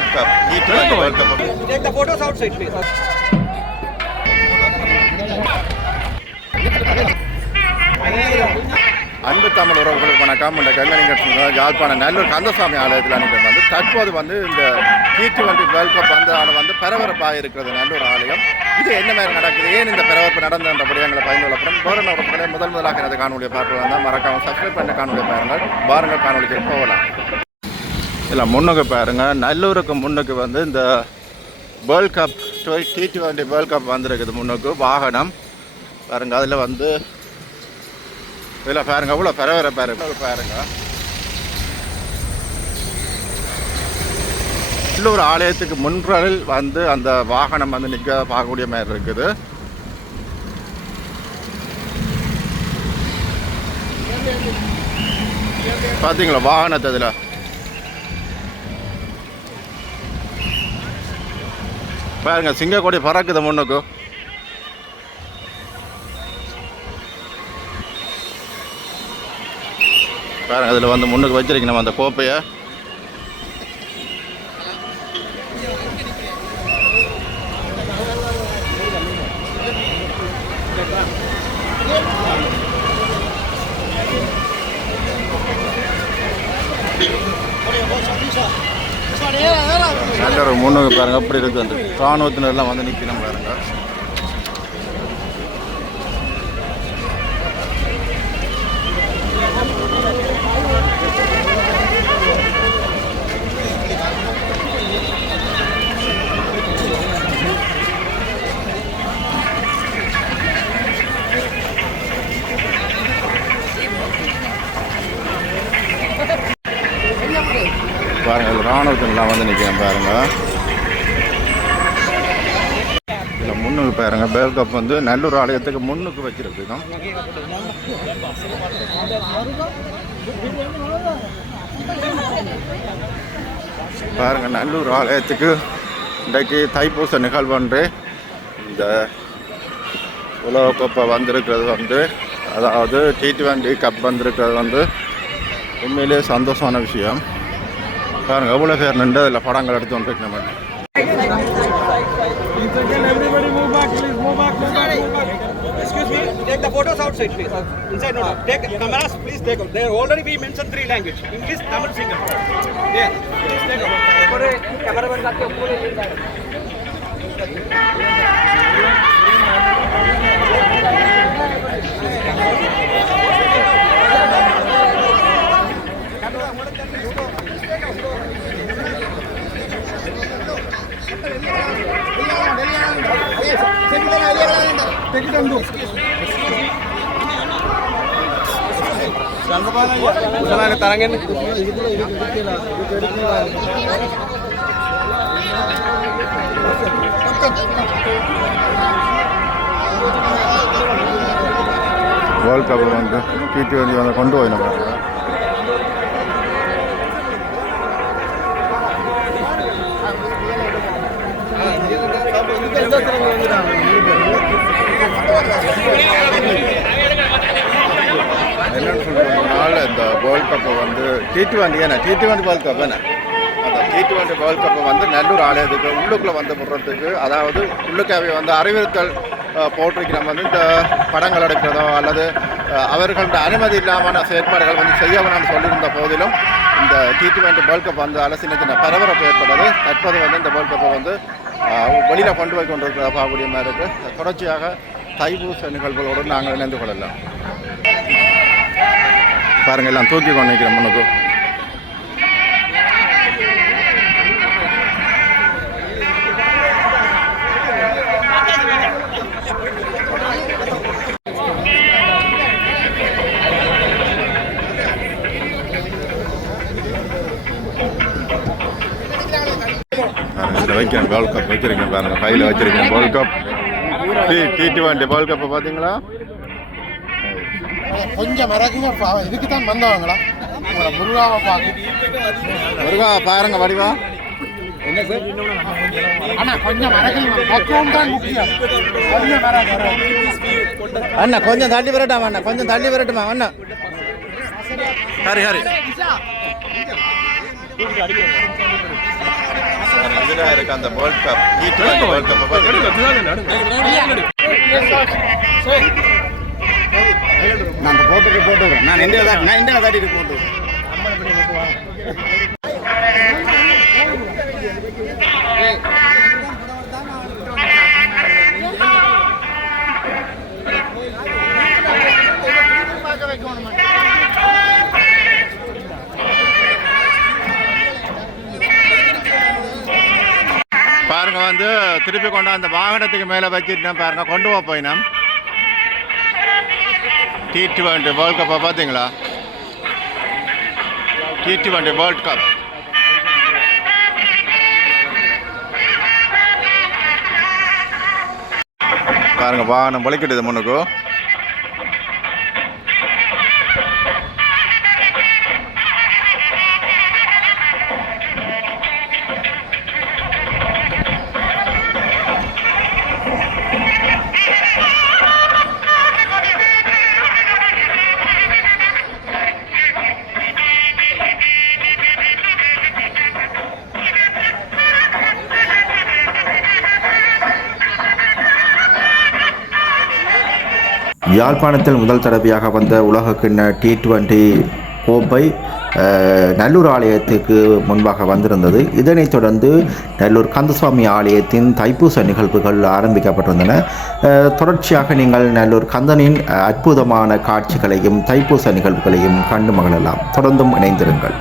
World cup T20 world cup. Take the photos outside, please. அன்பு தமிழ் உறவுகளுக்கு வணக்கம். இந்த கங்கனிங்க யாழ்ப்பாண நல்லூர் கந்தசாமி ஆலயத்தில் அனுப்பி வந்து தற்போது வந்து இந்த T20 வேர்ல்ட் கப் வந்து பரபரப்பாக இருக்கிறது நல்லூர் ஆலயம். இது என்ன மாதிரி நடக்குது, ஏன் இந்த பரபரப்பு நடந்தபடி எங்களை பயந்து கொள்ளப்படும் போரான உறவுகளை முதலாக எனது காணொலியை பார்க்கலாம் தான் மறக்காமல் சப்ஸ்கிரைப் பண்ண காணொலியை பாருங்கள். வாருங்கள் காணொலிக்கு போகலாம். இல்லை முன்னுக்கு பாருங்கள், நல்லூருக்கு முன்னுக்கு வந்து இந்த world cup T20 world cup வந்துருக்குது. முன்னுக்கு வாகனம் பாருங்கள், அதில் வந்து இதில் பாருங்க அவ்வளோ பாருங்க. நல்லூர் ஆலயத்துக்கு முன்றில் வந்து அந்த வாகனம் வந்து நிற்க பார்க்கக்கூடிய மாதிரி இருக்குது. பார்த்தீங்களா வாகனத்தை இதில் பாருங்க, சிங்கக்கொடி பறக்குது முன்னுக்கு. பாருங்க, அதில் வந்து முன்னுக்கு வச்சிருக்கணும் அந்த கோப்பையை. நல்ல ஒரு முன்னுக்கு பாருங்க அப்படி இருக்கு. அந்த இராணுவத்தினர்லாம் வந்து நிற்கணும் பாருங்க. பாருங்க, இராணுவத்தினெலாம் வந்து நிற்கிறேன் பாருங்க. இதில் முன்னுக்கு பாருங்க, வேர்ல்ட் கப் வந்து நல்லூர் ஆலயத்துக்கு முன்னுக்கு வச்சிருக்கோம். பாருங்க, நல்லூர் ஆலயத்துக்கு இன்றைக்கு தைப்பூச நிகழ்வன்று இந்த உலகக்கோப்பை வந்திருக்கிறது வந்து, அதாவது T20 கப் வந்திருக்கிறது வந்து உண்மையிலே சந்தோஷமான விஷயம். பாருங்க எவ்வளோ பேர் நின்று அதில் படங்கள் எடுத்து வந்துருக்கு. நம்ம Take the photos outside, please. Inside, no. Take cameras, please take out. There already we mentioned 3 languages: English, Tamil, Sinhala. Yeah, please take out. पूरे cameraman का पूरे तरंगे வேர்ல்ட் கப் வந்து T20 வந்து கொண்டு போய் நம்ம என்னன்னு சொல்கிறதுனால இந்த வேர்ல்ட் கப்பை வந்து T20 வேர்ல்ட் கப் என்ன அந்த T20 வேர்ல்ட் கப்பை வந்து நல்லூர் ஆலயத்துக்கு உள்ளுக்குள்ளே வந்து போடுறதுக்கு, அதாவது உள்ளுக்காவே வந்து அறிவுறுத்தல் போட்டிருக்கு. நம்ம வந்து இந்த படங்கள் எடுக்கிறதோ அல்லது அவர்களோட அனுமதி இல்லாமல் செயற்பாடுகள் வந்து செய்ய வேணாம்னு சொல்லியிருந்த போதிலும் இந்த T20 வேர்ல்ட் கப் வந்து சின்ன சின்ன பரபரப்பு ஏற்பட்டது. தற்போது வந்து இந்த வேர்ல்ட் கப்பை வந்து வெளியில் கொண்டு போய் கொண்டிருக்கிறதா பார்க்கக்கூடிய மாதிரி இருக்குது. தொடர்ச்சியாக தைப்பூச நிகழ்வுகளோடு நாங்கள் இணைந்து கொள்ளலாம். பாருங்கள், எல்லாம் தூக்கி கொண்டு நிற்கிறேன் முன்னுக்கு. வைக்கிறேன் வேர்ல்ட் கப் வச்சிருக்கேன் பாருங்க, கையில் வச்சிருக்கேன் வேர்ல்ட் கப் T20 வேர்ல்ட் கப்பை பார்த்தீங்களா. கொஞ்சம் இதுக்கு தான் வந்தவங்களா முருகாவை முருகா பாருங்க வடிவா. என்ன சார்? அண்ணா கொஞ்சம் மரங்கள் தான் முக்கியம். அண்ணா கொஞ்சம் தள்ளி வரட்டாமா, அண்ணா கொஞ்சம் தள்ளி வரட்டுமா அண்ணா. ஹரி ஹரி இதில் இருக்க அந்த வேர்ல்ட் கப் T20 வேர்ல்ட் கப்பை பார்த்தீங்கன்னா நான் அந்த போட்டுக்கு போட்டுக்கிறேன். நான் இந்தியா தாட்டிட்டு போட்டு பாருங்க வந்து திருப்பி கொண்டு அந்த வாகனத்துக்கு மேலே வச்சுட்டு பாருங்க கொண்டு போயினோம் T20 வேர்ல்ட் கப்பை பார்த்தீங்களா T20 வேர்ல்ட் கப் பாருங்க வாகனம் வலிக்கிட்டது முன்னுக்கு யாழ்ப்பாணத்தில் முதல் தடவையாக வந்த உலகக்கிண்ண T20 கோப்பை நல்லூர் ஆலயத்துக்கு முன்பாக வந்திருந்தது. இதனைத் தொடர்ந்து நல்லூர் கந்தசுவாமி ஆலயத்தின் தைப்பூச நிகழ்வுகள் ஆரம்பிக்கப்பட்டிருந்தன. தொடர்ச்சியாக நீங்கள் நல்லூர் கந்தனின் அற்புதமான காட்சிகளையும் தைப்பூச நிகழ்வுகளையும் கண்டு மகிழலாம். தொடர்ந்தும் இணைந்திருங்கள்.